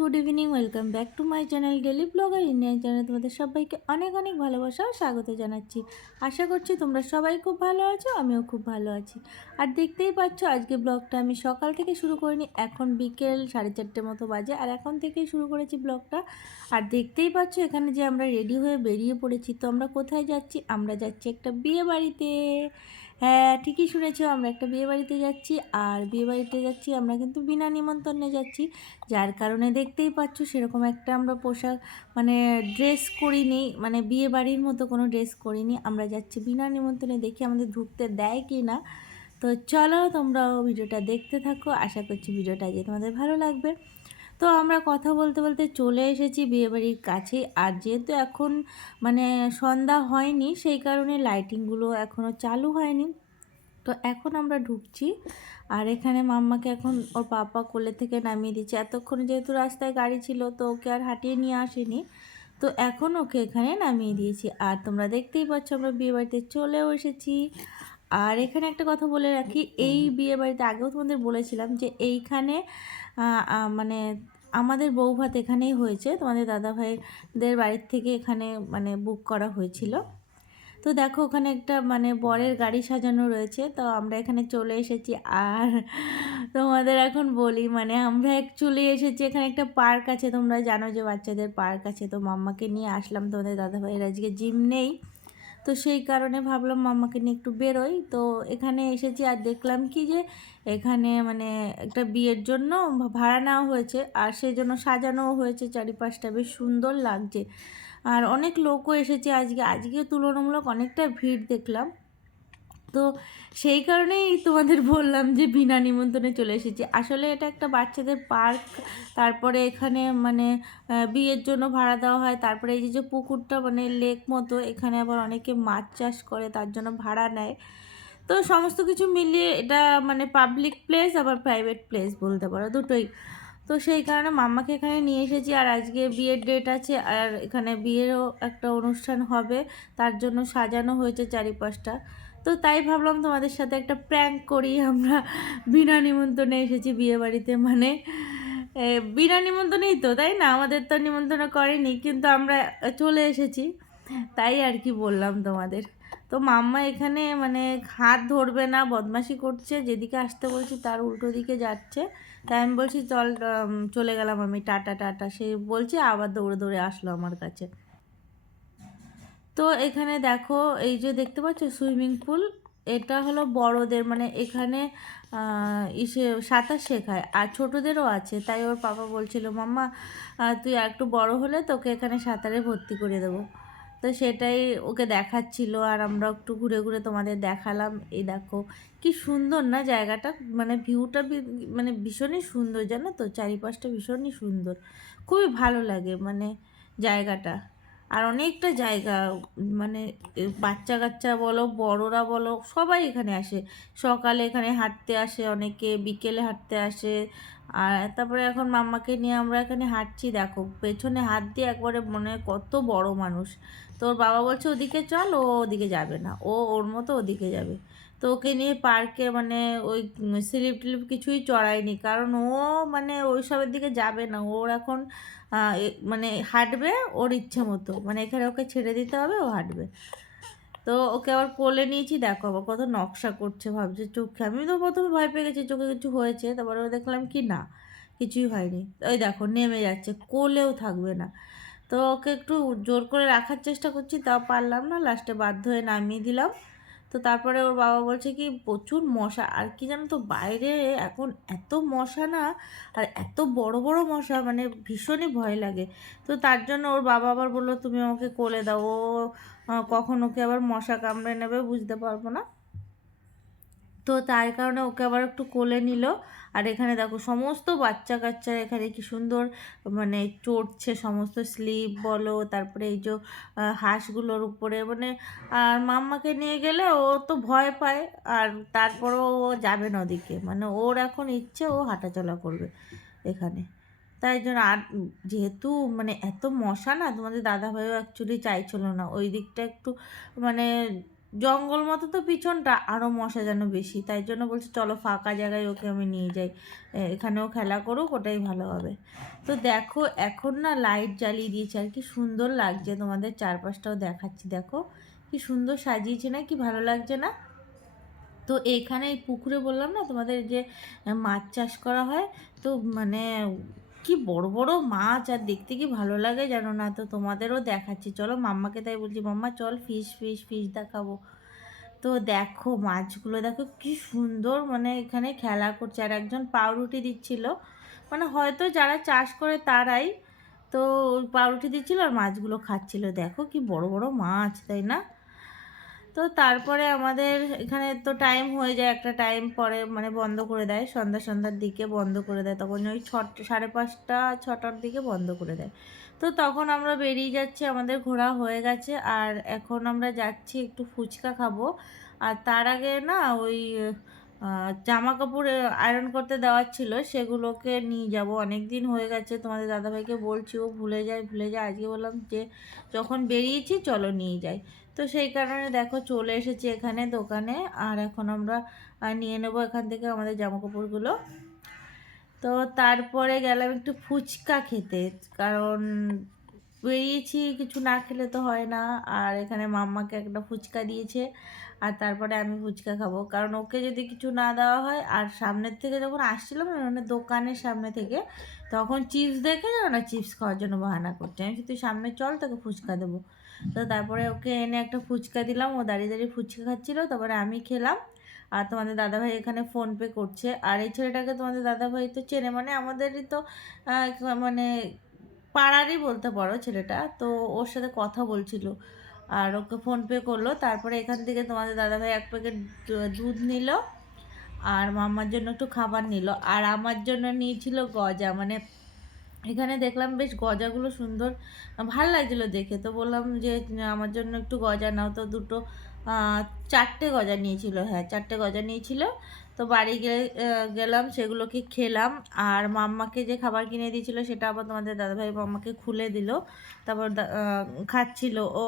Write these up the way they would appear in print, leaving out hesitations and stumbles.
Good evening, welcome back to my channel daily blogger Indian channel. তোমাদের সবাইকে অনেক অনেক ভালোবাসা ও স্বাগত জানাচ্ছি। আশা করছি তোমরা সবাই খুব ভালো আছো, আমিও খুব ভালো আছি। আর দেখতেই পাচ্ছ আজকে ব্লগটা আমি সকাল থেকে শুরু করিনি, এখন বিকেল 4:30 মতো বাজে, আর এখন থেকেই শুরু করেছি ব্লগটা। আর দেখতেই পাচ্ছ এখানে যে আমরা রেডি হয়ে বেরিয়ে পড়েছি। তো আমরা কোথায় যাচ্ছি? আমরা যাচ্ছি একটা বিয়ে বাড়িতে। হ্যাঁ, ঠিকই শুনেছো, আমরা একটা বিয়ে বাড়িতে যাচ্ছি। আর বিয়ে বাড়িতে যাচ্ছি আমরা কিন্তু বিনা নিমন্ত্রণে যাচ্ছি, যার কারণে দেখতেই পাচ্ছ সেরকম একটা আমরা পোশাক মানে ড্রেস করিনি, মানে বিয়ে বাড়ির মতো কোনো ড্রেস করিনি। আমরা যাচ্ছি বিনা নিমন্ত্রণে, দেখি আমাদের ঢুকতে দেয় কি না। তো চলো তোমরাও ভিডিওটা দেখতে থাকো, আশা করছি ভিডিওটা যে তোমাদের ভালো লাগবে। তো আমরা কথা বলতে বলতে চলে এসেছি বিয়েবাড়ির কাছে। আর যেহেতু এখন মানে সন্ধ্যা হয়নি, সেই কারণে লাইটিংগুলো এখনও চালু হয়নি। তো এখন আমরা ঢুকছি। আর এখানে মাম্মাকে এখন ওর পাপা কোলে থেকে নামিয়ে দিচ্ছে। এতক্ষণ যেহেতু রাস্তায় গাড়ি ছিল তো ওকে আর হাঁটিয়ে নিয়ে আসেনি, তো এখন ওকে এখানে নামিয়ে দিয়েছি। আর তোমরা দেখতেই পাচ্ছ আমরা বিয়েবাড়িতে চলেও এসেছি। আর এখানে একটা কথা বলে রাখি, এই বিয়েবাড়িতে আগেও তোমাদের বলেছিলাম যে এইখানে মানে আমাদের বউ ভাত এখানেই হয়েছে, তোমাদের দাদা ভাইদের বাড়ির থেকে এখানে মানে বুক করা হয়েছিল। তো দেখো ওখানে একটা মানে বরের গাড়ি সাজানো রয়েছে, তো আমরা এখানে চলে এসেছি। আর তোমাদের এখন বলি, মানে আমরা অ্যাকচুয়ালি এসেছি, এখানে একটা পার্ক আছে, তোমরা জানো যে বাচ্চাদের পার্ক আছে। তো মাম্মাকে নিয়ে আসলাম, তোমাদের দাদাভাইয়ের আজকে জিম নেই, তো সেই কারণে ভাবলাম মাম্মাকে নিয়ে একটু বেরোই। তো এখানে এসেছি আর দেখলাম কি যে এখানে মানে একটা বিয়ের জন্য ভাড়া নেওয়া হয়েছে, আর সেই জন্য সাজানোও হয়েছে, চারিপাশটা বেশ সুন্দর লাগছে। আর অনেক লোকও এসেছে আজকে তুলনামূলক অনেকটা ভিড় দেখলাম। তো সেই কারণেই তোমাদের বললাম যে বিনা নিমন্ত্রণে চলে এসেছি। আসলে এটা একটা বাচ্চাদের পার্ক, তারপরে এখানে মানে বিয়ের জন্য ভাড়া দেওয়া হয়। তারপরে এই যে পুকুরটা মানে লেক মতো, এখানে আবার অনেকে মাছ চাষ করে, তার জন্য ভাড়া নেয়। তো সমস্ত কিছু মিলিয়ে এটা মানে পাবলিক প্লেস আবার প্রাইভেট প্লেস বলতে পারো, দুটোই। তো সেই কারণে মাম্মাকে এখানে নিয়ে এসেছি। আর আজকে বিয়ের ডেট আছে, আর এখানে বিয়েরও একটা অনুষ্ঠান হবে, তার জন্য সাজানো হয়েছে চারিপাশটা। তো তাই ভাবলাম তোমাদের সাথে একটা প্র্যাঙ্ক করি। আমরা বিনা নিমন্ত্রণে এসেছি বিয়ে বাড়িতে, মানে বিনা নিমন্ত্রণেই তো, তাই না? আমাদের তো নিমন্ত্রণ করেনি, কিন্তু আমরা চলে এসেছি, তাই আর কি বললাম তোমাদের। তো মাম্মা এখানে মানে হাত ধরবে না, বদমাশি করছে, যেদিকে আসতে বলছি তার উল্টো দিকে যাচ্ছে। তাই আমি বলছি চল, চলে গেলাম আমি, টাটা টাটা। সে বলছে, আবার দৌড়ে দৌড়ে আসলো আমার কাছে। তো এখানে দেখো, এই যে দেখতে পাচ্ছ সুইমিং পুল, এটা হলো বড়দের, মানে এখানে ইসে সাঁতার শেখায়, আর ছোটদেরও আছে। তাই ওর পাপা বলছিল, মাম্মা তুই আর একটু বড় হলে তোকে এখানে সাঁতারে ভর্তি করে দেবো। তো সেটাই ওকে দেখাচ্ছিল, আর আমরা একটু ঘুরে ঘুরে তোমাদের দেখালাম। এই দেখো কি সুন্দর না জায়গাটা, মানে ভিউটা মানে ভীষণই সুন্দর, জানো তো, চারিপাশটা ভীষণই সুন্দর, খুবই ভালো লাগে মানে জায়গাটা। আর অনেকটা জায়গা, মানে বাচ্চা কাচ্চা বলো, বড়রা বলো, সবাই এখানে আসে। সকালে এখানে হাঁটতে আসে অনেকে, বিকেলে হাঁটতে আসে। আর তারপরে এখন মাম্মাকে নিয়ে আমরা এখানে হাঁটছি, দেখো পেছনে হাত দিয়ে একবারে মনে হয় কত বড় মানুষ। তো ওর বাবা বলছে ওদিকে চল, ও ওদিকে যাবে না, ও ওর মতো ওদিকে যাবে। তো ওকে নিয়ে পার্কে মানে ওই স্লিপ টিলিপ কিছুই চড়ায়নি, কারণ ও মানে ওই সবের দিকে যাবে না। ওর এখন মানে হাঁটবে ওর ইচ্ছে মতো, মানে এখানে ওকে ছেড়ে দিতে হবে, ও হাঁটবে। তো ওকে আবার কোলে নিয়েছি, দেখো আবার কত নকশা করছে, ভাবছে চোখে। আমি তো প্রথমে ভয় পেয়ে গেছি চোখে কিছু হয়েছে, তারপরে দেখলাম কি না, কিছুই হয়নি। ওই দেখো নেমে যাচ্ছে, কোলেও থাকবে না। তো ওকে একটু জোর করে রাখার চেষ্টা করছি, তাও পারলাম না, লাস্টে বাধ্য হয়ে নামিয়ে দিলাম। তো তারপরে ওর বাবা বলছে কি প্রচুর মশা, আর কি জানো তো বাইরে এখন এত মশা না, আর এত বড় বড় মশা, মানে ভীষণই ভয় লাগে। তো তার জন্য ওর বাবা আবার বললো তুমি আমাকে কোলে দাও, ও কখন ওকে আবার মশা কামড়ে নেবে বুঝতে পারবো না। তো তার কারণে ওকে আবার একটু কোলে নিল। আর এখানে দেখো সমস্ত বাচ্চা কাচ্চা এখানে কি সুন্দর মানে চড়ছে, সমস্ত স্লিপ বলো, তারপরে এই যে হাঁসগুলোর উপরে, মানে আর মাম্মাকে নিয়ে গেলে ও তো ভয় পায়, আর তারপরও ও যাবে না ওদিকে, মানে ওর এখন ইচ্ছে ও হাঁটাচলা করবে এখানে। তাই জন্য, আর যেহেতু মানে এত মশা না, তোমাদের দাদাভাইও অ্যাকচুয়ালি চাইছিল না ওই দিকটা একটু মানে জঙ্গল মতো তো পিছনটা, আরও মশা যেন বেশি, তাই জন্য বলছি চলো ফাঁকা জায়গায় ওকে আমি নিয়ে যাই, এখানেও খেলা করুক, ওটাই ভালো হবে। তো দেখো এখন না লাইট জ্বালিয়ে দিয়েছে, আর কি সুন্দর লাগছে, তোমাদের চারপাশটাও দেখাচ্ছি, দেখো কি সুন্দর সাজিয়েছে না, কি ভালো লাগছে না। তো এখানে এই পুকুরে বললাম না তোমাদের যে মাছ চাষ করা হয়, তো মানে কি বড় বড় মাছ, আর দেখতে কি ভালো লাগে জানো না। তো তোমাদেরও দেখাচ্ছি, চলো মাম্মাকে তাই বলছি, মাম্মা চল ফিশ ফিশ ফিশ দেখাবো। তো দেখো মাছগুলো দেখো কি সুন্দর, মানে এখানে খেলা করছে, আর একজন পাউরুটি দিচ্ছিল, মানে হয়তো যারা চাষ করে তারাই। তো ওই পাউরুটি দিচ্ছিল আর মাছগুলো খাচ্ছিল, দেখো কি বড় বড় মাছ, তাই না। তো তারপরে আমাদের এখানে তো টাইম হয়ে যায়, একটা টাইম পরে মানে বন্ধ করে দেয়, সন্ধ্যার দিকে বন্ধ করে দেয়, তখন ওই 5:30 6টার দিকে বন্ধ করে দেয়। তো তখন আমরা বেরিয়ে যাচ্ছি, আমাদের ঘোরা হয়ে গেছে, আর এখন আমরা যাচ্ছি একটু ফুচকা খাবো। আর তার আগে না ওই জামা কাপড় আয়রন করতে দেওয়ার ছিল, সেগুলোকে নিয়ে যাব, অনেক দিন হয়ে গেছে, তোমাদের দাদাভাইকে বলছি, ও ভুলে যায়, আজকে বললাম যে যখন বেরিয়েছি চলো নিয়ে যাই। তো সেই কারণে দেখো চলে এসেছি এখানে দোকানে, আর এখন আমরা নিয়ে নেবো এখান থেকে আমাদের জামা কাপড়গুলো। তো তারপরে গেলাম একটু ফুচকা খেতে, কারণ বেরিয়েছি, কিছু না খেলে তো হয় না। আর এখানে মাম্মাকে একটা ফুচকা দিয়েছে, আর তারপরে আমি ফুচকা খাবো, কারণ ওকে যদি কিছু না দেওয়া হয়। আর সামনের থেকে যখন আসছিলাম না, মানে দোকানের সামনে থেকে, তখন চিপস দেখে যাও না, চিপস খাওয়ার জন্য বাহানা করছে, আমি তুই সামনে চল তোকে ফুচকা দেবো। তো তারপরে ওকে এনে একটা ফুচকা দিলাম, ও দাঁড়িয়ে দাঁড়িয়ে ফুচকা খাচ্ছিলো, তারপরে আমি খেলাম। আর তোমাদের দাদাভাই এখানে ফোনপে করছে, আর এই ছেলেটাকে তোমাদের দাদাভাই তো চেনে, মানে আমাদেরই তো মানে পাড়ারই বলতে পারো ছেলেটা, তো ওর সাথে কথা বলছিল, আর ওকে ফোনপে করলো। তারপরে এখান থেকে তোমাদের দাদাভাই 1 প্যাকেট দুধ নিল, আর মাম্মার জন্য একটু খাবার নিল, আর আমার জন্য নিয়েছিল গজা, মানে এখানে দেখলাম বেশ গজাগুলো সুন্দর, ভাল লাগছিলো দেখে, তো বললাম যে আমার জন্য একটু গজা নাও, তো দুটো 4টে গজা নিয়েছিল, হ্যাঁ 4টে গজা নিয়েছিল। তো বাড়ি গেলাম, সেগুলোকে খেলাম, আর মাম্মাকে যে খাবার কিনে দিয়েছিল সেটা আবার তোমাদের দাদাভাই মাম্মাকে খুলে দিল, তারপর খাচ্ছিল ও।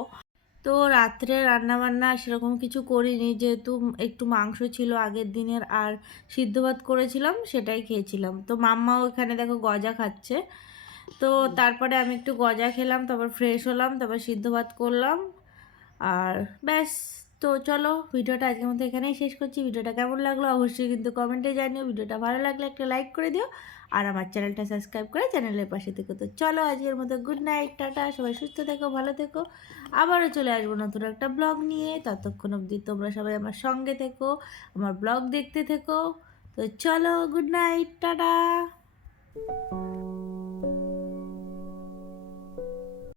তো রাত্রে রান্নাবান্না সেরকম কিছু করিনি, যেহেতু একটু মাংস ছিল আগের দিনের, আর সিদ্ধ ভাত করেছিলাম সেটাই খেয়েছিলাম। তো মাম্মাও এখানে দেখো গজা খাচ্ছে। তো তারপরে আমি একটু গজা খেলাম, তারপর ফ্রেশ হলাম, তারপর সিদ্ধ ভাত করলাম, আর ব্যাস। তো চলো ভিডিওটা আজকের মতো এখানেই শেষ করছি। ভিডিওটা কেমন লাগলো অবশ্যই কিন্তু কমেন্টে জানিও, ভিডিওটা ভালো লাগলে একটা লাইক করে দিও, আর আমার চ্যানেলটা সাবস্ক্রাইব করে চ্যানেলের পাশে থেকো। তো চলো আজকের মতো গুড নাইট, টাটা, সবাই সুস্থ থেকো, ভালো থেকো, আবারও চলে আসবো নতুন একটা ব্লগ নিয়ে, ততক্ষণ অবধি তোমরা সবাই আমার সঙ্গে থেকো, আমার ব্লগ দেখতে থেকো। তো চলো গুড নাইট, টাটা।